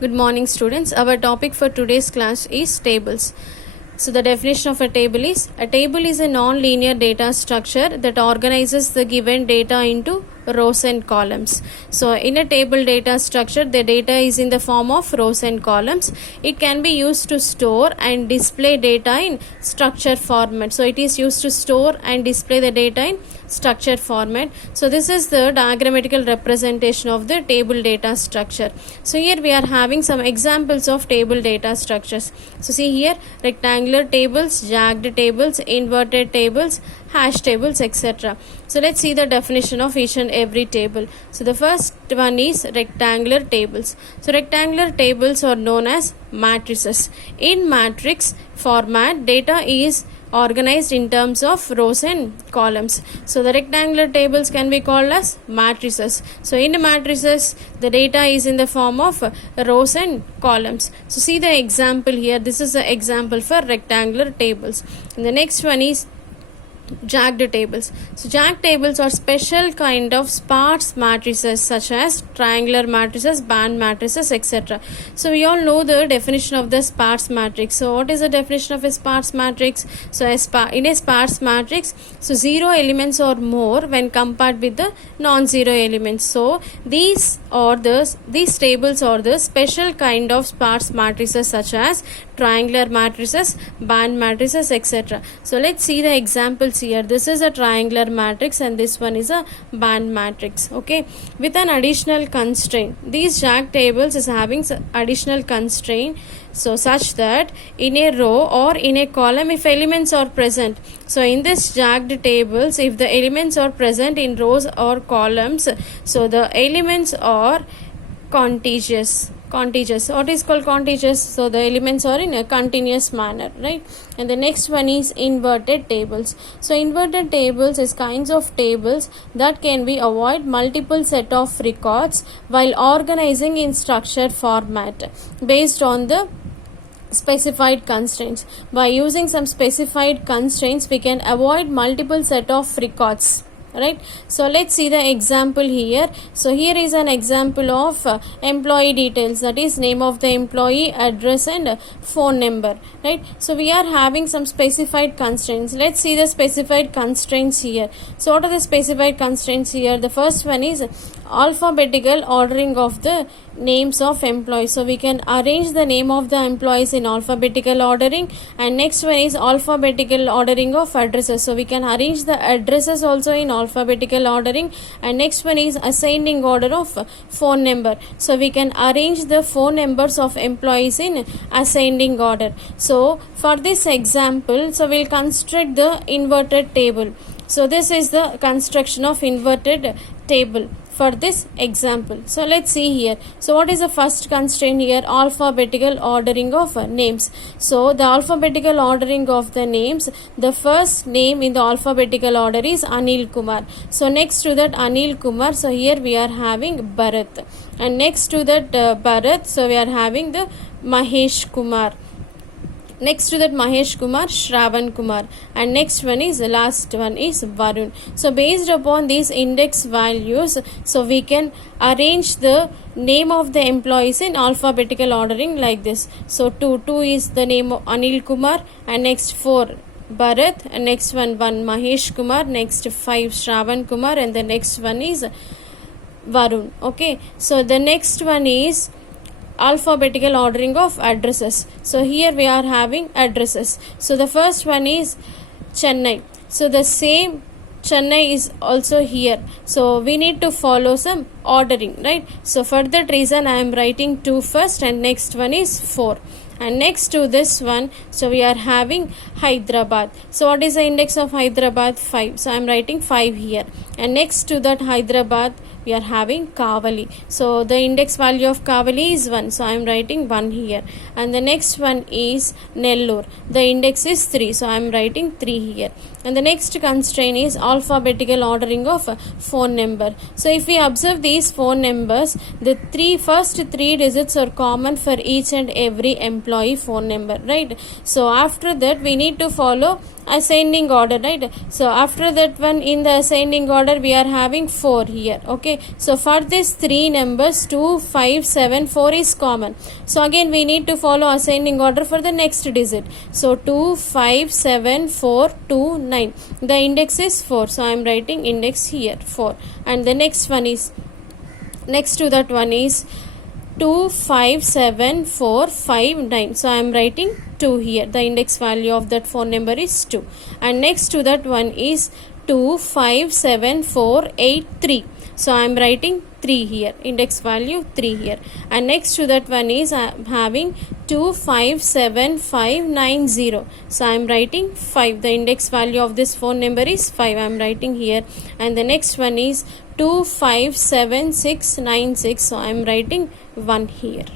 Good morning, students. Our topic for today's class is tables. So the definition of a table is a non-linear data structure that organizes the given data into rows and columns. So in a table data structure, the data is in the form of rows and columns. It can be used to store and display data in structured format. So it is used to store and display the data in structured format. So this is the diagrammatical representation of the table data structure. So here we are having some examples of table data structures. So see here, rectangular tables, jagged tables, inverted tables, hash tables, etc. So let's see the definition of each and every table. So the first one is rectangular tables. So rectangular tables are known as matrices. In matrix format, data is organized in terms of rows and columns. So the rectangular tables can be called as matrices. So in matrices, the data is in the form of rows and columns. So see the example here. This is the example for rectangular tables. And the next one is jagged tables. So jagged tables are special kind of sparse matrices such as triangular matrices, band matrices, etc. So we all know the definition of the sparse matrix. So what is the definition of a sparse matrix? So in a sparse matrix, so zero elements or more when compared with the non-zero elements. So these tables are the special kind of sparse matrices such as triangular matrices, band matrices, etc. So let's see the examples here. This is a triangular matrix and this one is a band matrix. Okay, with an additional constraint. These jagged tables is having additional constraint, so such that in a row or in a column if elements are present. So in this jagged tables, if the elements are present in rows or columns, so the elements are contiguous. What is called contiguous? So the elements are in a continuous manner, right? And the next one is inverted tables. So inverted tables is kinds of tables that can be avoid multiple set of records while organizing in structured format based on the specified constraints. By using some specified constraints, we can avoid multiple set of records, right? So let's see the example here. So here is an example of employee details, that is name of the employee, address and phone number, right? So we are having some specified constraints. Let's see the specified constraints here. So what are the specified constraints here? The first one is alphabetical ordering of the names of employees. So we can arrange the name of the employees in alphabetical ordering. And next one is alphabetical ordering of addresses. So we can arrange the addresses also in alphabetical ordering. And next one is ascending order of phone number. So we can arrange the phone numbers of employees in ascending order. So for this example, so we'll construct the inverted table. So this is the construction of inverted table for this example. So let's see here. So what is the first constraint here? Alphabetical ordering of names. So the alphabetical ordering of the names, the first name in the alphabetical order is Anil Kumar. So next to that Anil Kumar, so here we are having Bharat. And next to that Bharat, so we are having the Mahesh Kumar. Next to that Mahesh Kumar, Shravan Kumar, and next one is the last one is Varun. So based upon these index values, so we can arrange the name of the employees in alphabetical ordering like this. So 2 is the name of Anil Kumar, and next 4 Bharat, and next one Mahesh Kumar, next 5 Shravan Kumar, and the next one is Varun. Okay, so the next one is alphabetical ordering of addresses. So here we are having addresses. So the first one is Chennai. So the same Chennai is also here. So we need to follow some ordering, right? So for that reason I am writing 2 first and next one is 4. And next to this one, so we are having Hyderabad. So what is the index of Hyderabad? 5. So I am writing 5 here. And next to that Hyderabad, we are having Kavali. So the index value of Kavali is 1. So I am writing 1 here. And the next one is Nellore. The index is 3. So I am writing 3 here. And the next constraint is alphabetical ordering of phone number. So if we observe these phone numbers, the first three digits are common for each and every employee phone number, right? So after that we need to follow ascending order, right? So after that one, in the ascending order we are having 4 here. Okay, so for these three numbers 2, 5, 7, 4 is common. So again we need to follow ascending order for the next digit. So 2, 5, 7, 4, 2, 9. The index is 4. So I am writing index here 4. And the next one is, next to that one is 2, 5, 7, 4, 5, 9. So I am writing 2 here. The index value of that phone number is 2. And next to that one is 2, 5, 7, 4, 8, 3. So I am writing 3 here. Index value 3 here. And next to that one is I am having 2, 5, 7, 5, 9, 0. So I am writing 5. The index value of this phone number is 5. I am writing here. And the next one is 2, 5, 7, 6, 9, 6. So I am writing 1 here.